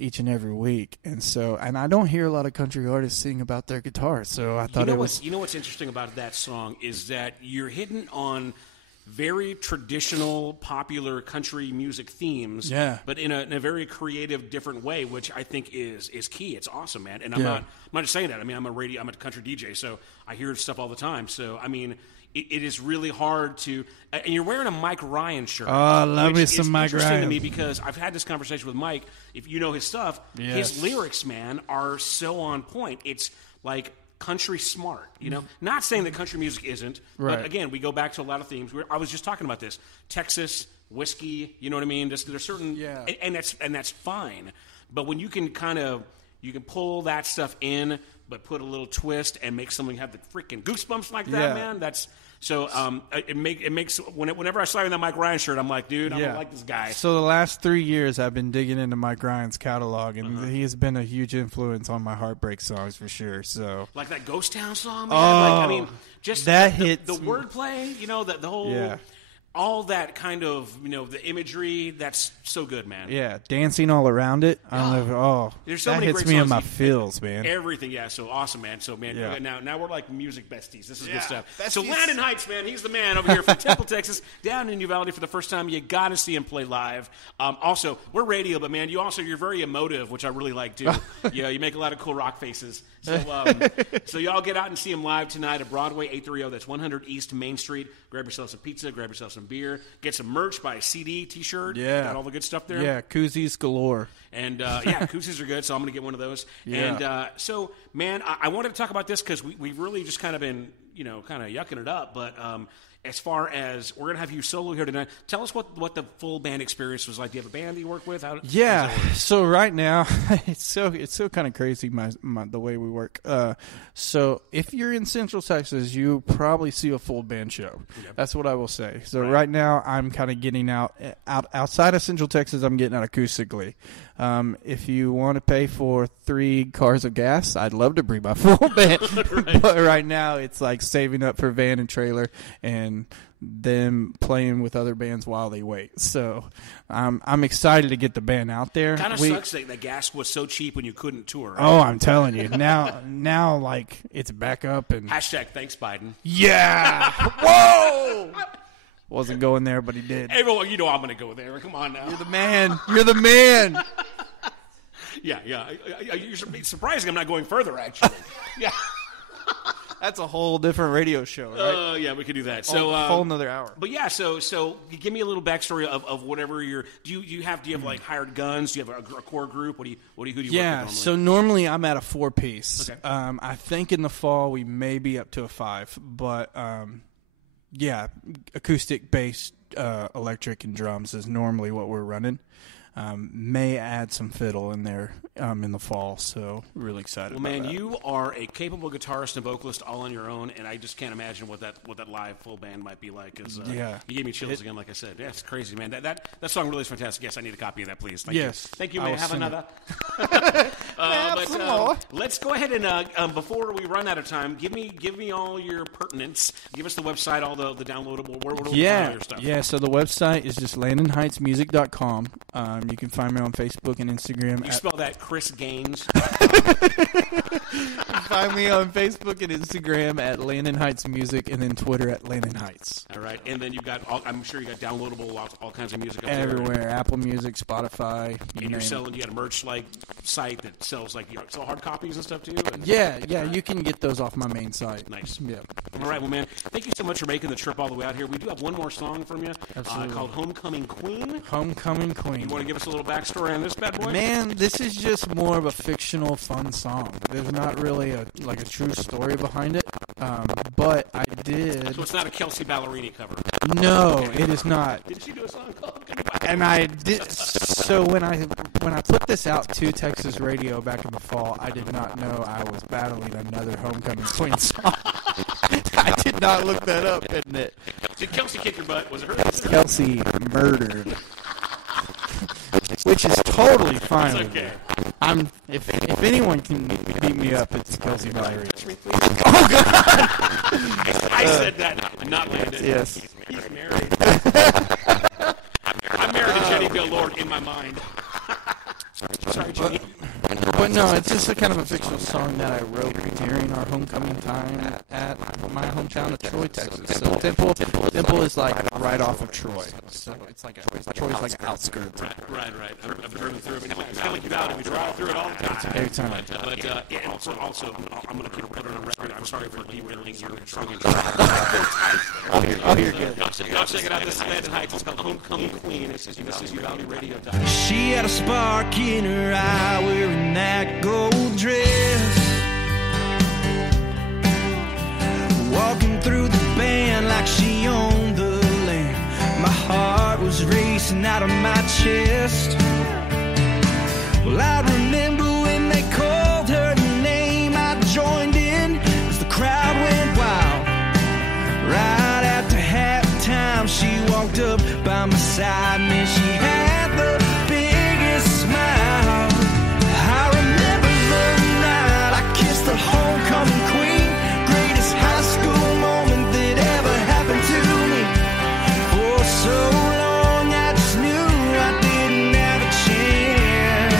each and every week. And I don't hear a lot of country artists sing about their guitar, so I thought You know what's interesting about that song is that you're hitting on very traditional, popular country music themes, but in a very creative, different way, which I think is key. It's awesome, man. And I'm not just saying that. I mean, I'm a country DJ, so I hear stuff all the time. So I mean, it is really hard to. And you're wearing a Mike Ryan shirt. Oh, I love me some Mike Ryan. It's interesting to me because I've had this conversation with Mike. If you know his stuff, his lyrics, man, are so on point. It's like country smart, you know. Not saying that country music isn't, but again, we go back to a lot of themes. I was just talking about this: Texas whiskey. You know what I mean? There's certain, and that's fine. But when you can pull that stuff in, but put a little twist and make something have the freaking goosebumps like that, man. That's so. It makes whenever I saw you in that Mike Ryan shirt, I'm like, dude, I'm gonna like this guy. So the last 3 years, I've been digging into Mike Ryan's catalog, and he has been a huge influence on my heartbreak songs for sure. So like that Ghost Town song, man. I mean, just that hits the wordplay, you know, the whole. Yeah. All that kind of, you know, the imagery, that's so good, man. Yeah, dancing all around it. There's so that many hits great me songs. in my feels, man. Everything, so awesome, man. So, man, now we're like music besties. This is good stuff. Besties. So, Landon Heights, man, he's the man over here from Temple, Texas, down in Uvalde for the first time. You got to see him play live. Also, we're radio, but man, you're very emotive, which I really like too. You make a lot of cool rock faces. So y'all get out and see him live tonight at Broadway 830. That's 100 East Main Street. Grab yourself some pizza. Grab yourself some beer. Get some merch. Buy a CD, T-shirt. Got all the good stuff there. Yeah, koozies galore. And koozies are good. So I'm going to get one of those. Yeah. And so, man, I wanted to talk about this because we've really just kind of been, kind of yucking it up. But as far as we're going to have you solo here tonight, tell us what the full band experience was like. Do you have a band that you work with? How so right now it's so kind of crazy the way we work. So if you're in Central Texas, you probably see a full band show. Yep. That's what I will say. So right now I'm kind of getting outside of Central Texas. I'm getting out acoustically. If you want to pay for 3 cars of gas, I'd love to bring my full band. But right now it's like saving up for van and trailer and them playing with other bands while they wait. So I'm excited to get the band out there. Kind of sucks that the gas was so cheap when you couldn't tour. Right? Oh, I'm telling you. Now like it's back up and # thanks Biden. Yeah. Whoa. Wasn't going there, but he did. Everyone, you know I'm going to go there. Come on now. You're the man. You're the man. Yeah. You're surprising I'm not going further, actually. Yeah. That's a whole different radio show, right? Yeah, we could do that. So a whole another hour. But yeah, so give me a little backstory of whatever you're. Do you have like hired guns? Do you have a core group? Who do you work with normally? So normally I'm at a 4-piece. Okay. I think in the fall we may be up to a 5, but acoustic, bass, electric, and drums is normally what we're running. May add some fiddle in there in the fall, so really excited about that. You are a capable guitarist and vocalist all on your own, and I just can't imagine what that live full band might be like. Cause, you gave me chills again, like I said. Yeah, it's crazy, man. That song really is fantastic. Yes, I need a copy of that, please. Thank you. Thank you, man. Have another. Let's go ahead and before we run out of time, give me all your pertinence. Give us the website, all the downloadable. Where we find all your stuff? Yeah. So the website is just LandonHeightsMusic.com. You can find me on Facebook and Instagram. You spell that Chris Gaines. Find me on Facebook and Instagram at Landon Heights Music, and then Twitter at Landon Heights. All right, and then you've got I'm sure you got downloadable all kinds of music up everywhere. There. Apple Music, Spotify. And you're selling. You got a merch site that sells sell hard copies and stuff too. And you can get those off my main site. Nice. Yeah. All right, well, man, thank you so much for making the trip all the way out here. We do have one more song from you called "Homecoming Queen." Homecoming Queen. You want to give us a little backstory on this bad boy? Man, this is just more of a fictional, fun song. There's not really a true story behind it, but I did. So it's not a Kelsey Ballerini cover? No, it is not. Did she do a song called? And I did. So when I put this out to Texas radio back in the fall, I did not know I was battling another Homecoming Queen song. I did not look that up, didn't it? Did Kelsey kick your butt? Was it her? Kelsey murdered. Which is totally fine. It's okay. If anyone can beat me up, it's Kelsey Ballerini. Oh God! I said that, not Landon. Yes. He's married. I'm married to Jenny Gaylord in my mind. Sorry, Jenny. But no, it's just a kind of a fictional song that I wrote during our homecoming time at my hometown of Troy, Texas. So Temple is like right off of Troy. So it's like Troy's like an outskirts. Right. I've driven through it. It's kind of like Uvalde. We drive through it all the time. Every time. But and also, I'm going to keep it on record. I'm sorry for derailing your song. Oh, you're good. Y'all check it out. This is Landon Heights. It's called Homecoming Queen. This is Uvalde Radio. She had a spark in her eye wearing that gold dress, walking through the band like she owned the land. My heart was racing out of my chest. Well, I remember when they called her name, I joined in as the crowd went wild. Right after halftime, she walked up by my side, and she had the biggest smile. I remember the night I kissed the homecoming queen, greatest high school moment that ever happened to me. For so long I just knew I didn't have a chance.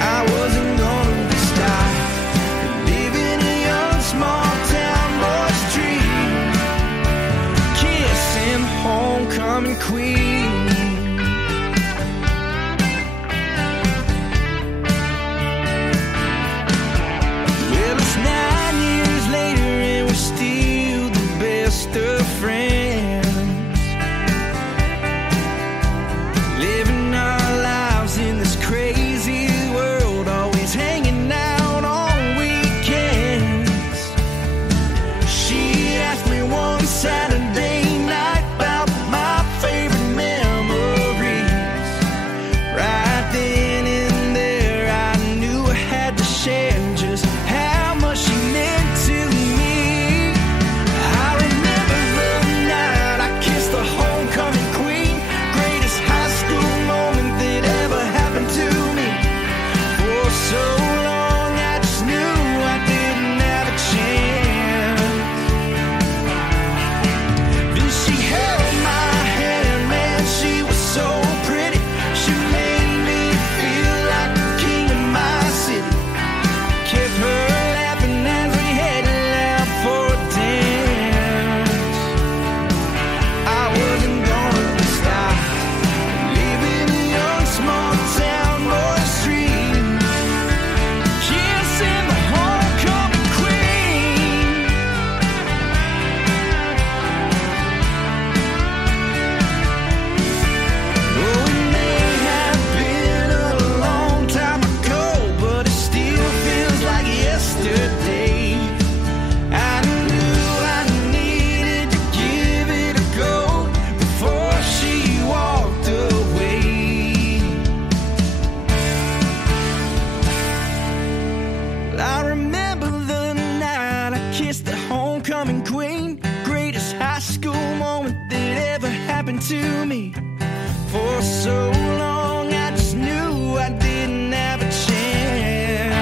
I wasn't gonna stop living a young small town boy's dream, kissing homecoming queen. Well, I remember the night I kissed the homecoming queen. Greatest high school moment that ever happened to me. For so long I just knew I didn't have a chance.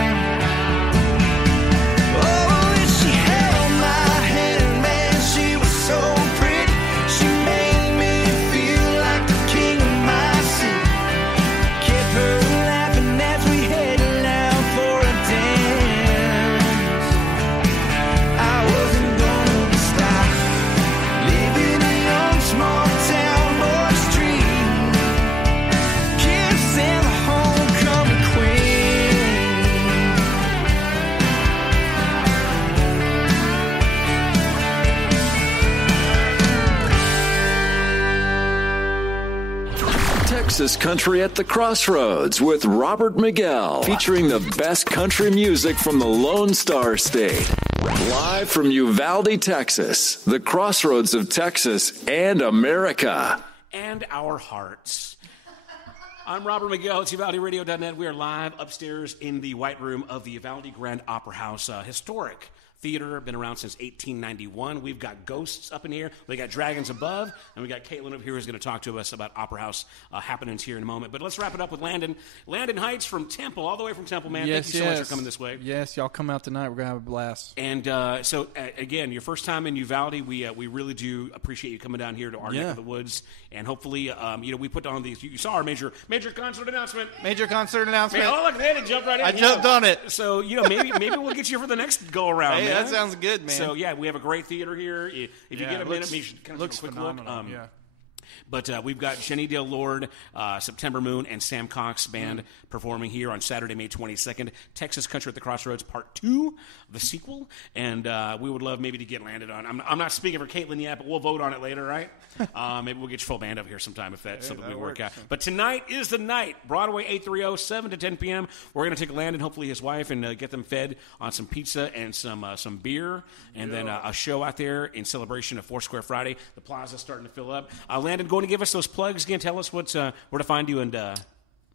Oh, and she held my hand, man, she was so pretty. She made me feel like the king of my city. Kept her laughing as we headed out for a dance. I wasn't gonna stop living a young small town boy's dream. Kissing the homecoming queen. Texas Country at the Crossroads with Robert Miguel, featuring the best country music from the Lone Star State. Live from Uvalde, Texas, the Crossroads of Texas and America. And our hearts. I'm Robert Miguel. It's UvaldeRadio.net. We are live upstairs in the White Room of the Uvalde Grand Opera House. Historic theater, been around since 1891. We've got ghosts up in here. We got dragons above, and we got Caitlin up here who's going to talk to us about Opera House happenings here in a moment. But let's wrap it up with Landon. Landon Heights from Temple, all the way from Temple, man. Yes, Thank you so much for coming this way. Yes, y'all come out tonight. We're going to have a blast. And so, again, your first time in Uvalde, we really do appreciate you coming down here to our neck of the woods. And hopefully, we put on these. You saw our major concert announcement. Major concert announcement. Oh, look, they jumped right in. I jumped on it. So, maybe we'll get you for the next go-around, Hey, man. that sounds good, man. So, yeah, we have a great theater here. If you get a minute, you should kind of looks take a quick phenomenal, look. yeah. But we've got Jenny Dale Lord, September Moon, and Sam Cox Band performing here on Saturday, May 22nd. Texas Country at the Crossroads Part 2, the sequel. And we would love maybe to get Landon on. I'm not speaking for Caitlin yet, but we'll vote on it later, right? Maybe we'll get your full band up here sometime if that's something we work out. But tonight is the night. Broadway 830, 7 to 10 p.m. We're going to take Landon, hopefully his wife, and get them fed on some pizza and some beer. And then a show out there in celebration of Foursquare Friday. The plaza's starting to fill up. Landon, going to give us those plugs again. Tell us where to find you and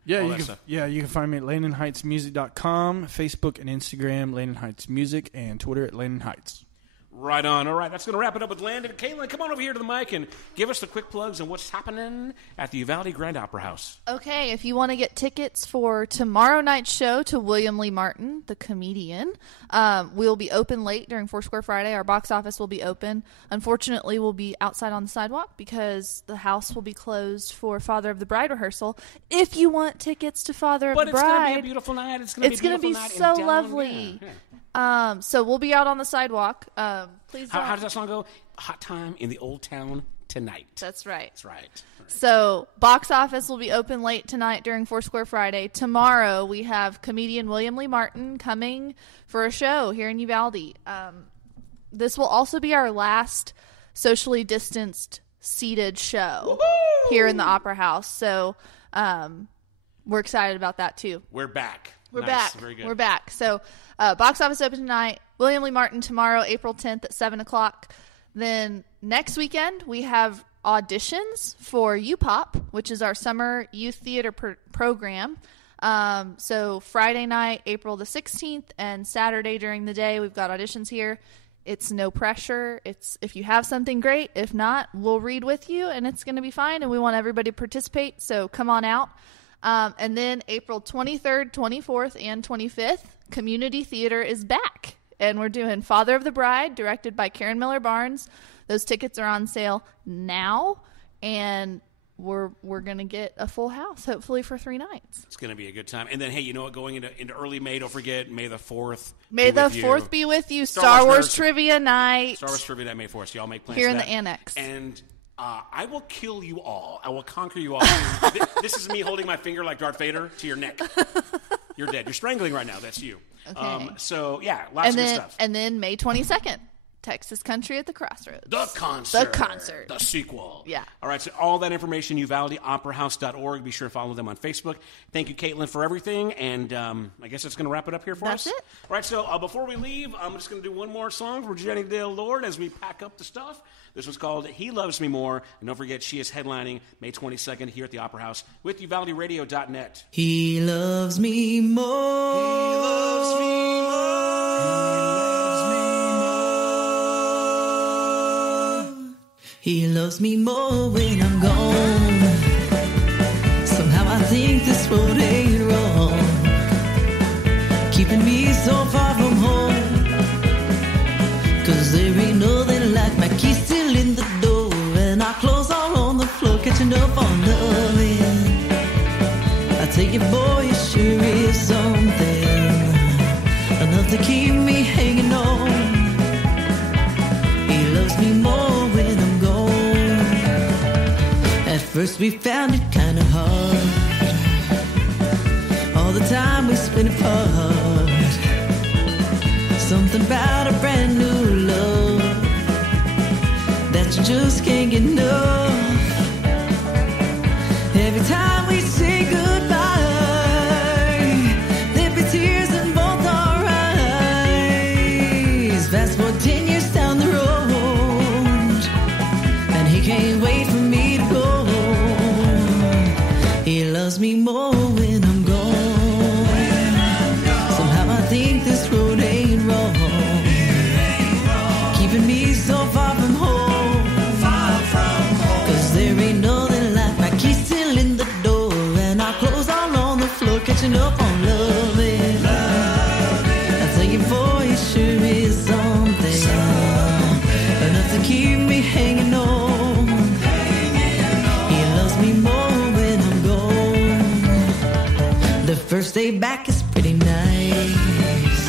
you can find me at LandonHeightsMusic.com, Facebook and Instagram, Landon Heights Music, and Twitter at Landon Heights. Right on. All right, that's going to wrap it up with Landon. Caitlin, come on over here to the mic and give us the quick plugs and what's happening at the Uvalde Grand Opera House. Okay, if you want to get tickets for tomorrow night's show to William Lee Martin, the comedian, we'll be open late during Foursquare Friday. Our box office will be open. Unfortunately, we'll be outside on the sidewalk because the house will be closed for Father of the Bride rehearsal. If you want tickets to Father of the Bride, but it's going to be a beautiful night. It's going to be so lovely. Yeah. So we'll be out on the sidewalk. Please. How does that song go? Hot time in the old town tonight. That's right. That's right. So box office will be open late tonight during Foursquare Friday. Tomorrow we have comedian William Lee Martin coming for a show here in Uvalde. This will also be our last socially distanced seated show here in the Opera House. So we're excited about that too. We're back. We're nice. back. Very good. We're back. So box office open tonight. William Lee Martin tomorrow, April 10th at 7 o'clock. Then next weekend we have auditions for UPOP, which is our summer youth theater program. So Friday night, April the 16th, and Saturday during the day, we've got auditions here. It's no pressure. It's if you have something great. If not, we'll read with you, and it's going to be fine, and we want everybody to participate, so come on out. And then April 23rd, 24th, and 25th, Community Theater is back. And we're doing Father of the Bride, directed by Karen Miller Barnes. Those tickets are on sale now, and we're going to get a full house, hopefully, for 3 nights. It's going to be a good time. And then, hey, you know what? Going into early May, don't forget, May the 4th. May the 4th be with you. Star Wars Trivia Night. Star Wars Trivia Night, May 4th. So y'all make plans here for in that. the annex. And I will kill you all. I will conquer you all. This is me holding my finger like Darth Vader to your neck. You're dead. You're strangling right now. That's you. Okay. So, yeah, lots of good stuff. And then May 22nd, Texas Country at the Crossroads. The concert. The sequel. Yeah. All right, so all that information, UvaldeOperaHouse.org. Be sure to follow them on Facebook. Thank you, Caitlin, for everything. And I guess that's going to wrap it up here for us. That's it. All right, so before we leave, I'm just going to do one more song for Jenny Dale Lord as we pack up the stuff. This one's called He Loves Me More. And don't forget, she is headlining May 22nd here at the Opera House with UvaldeRadio.net. He loves me more. He loves me more. He loves me more when I'm gone. Somehow I think this road ain't wrong, keeping me so far from home. 'Cause there ain't nothing like my key still in the door, and our clothes all on the floor, catching up on loving. I tell you, boy, it sure is something, enough to keep me hanging on. He loves me more when I'm gone. At first we found it kind of hard, all the time we spent apart. Something about a brand new love that you just can't get enough. Every time we say goodbye, there'd be tears in both our eyes. Fast forward 10 years down the road, and he can't wait for me to go. He loves me more when I'm gone. Somehow I think this road ain't wrong, keeping me so far from home. 'Cause there ain't nothing like my key still in the door, and our clothes all on the floor, catching up on loving. I tell you, boy, it sure is something, enough to keep me hanging on. He loves me more when I'm gone. The first day back is pretty nice.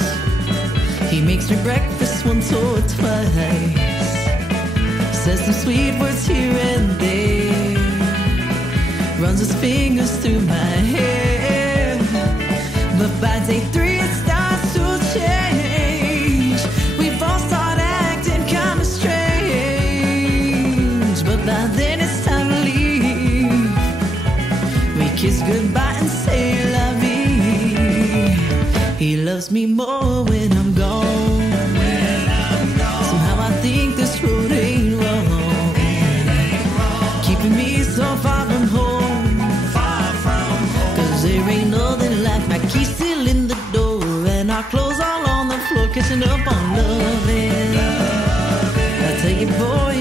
He makes me breakfast once or twice, says some sweet words here and there, runs his fingers through my hair. But by day 3 it starts to change. We both start acting kind of strange, but by then it's time to leave. We kiss goodbye and say la vie. He loves me more when I'm gone. Somehow I think this road ain't wrong, keeping me so far from home. 'Cause there ain't nothing like my key still in the door, and our clothes all on the floor, catching up on loving. I tell you, boy,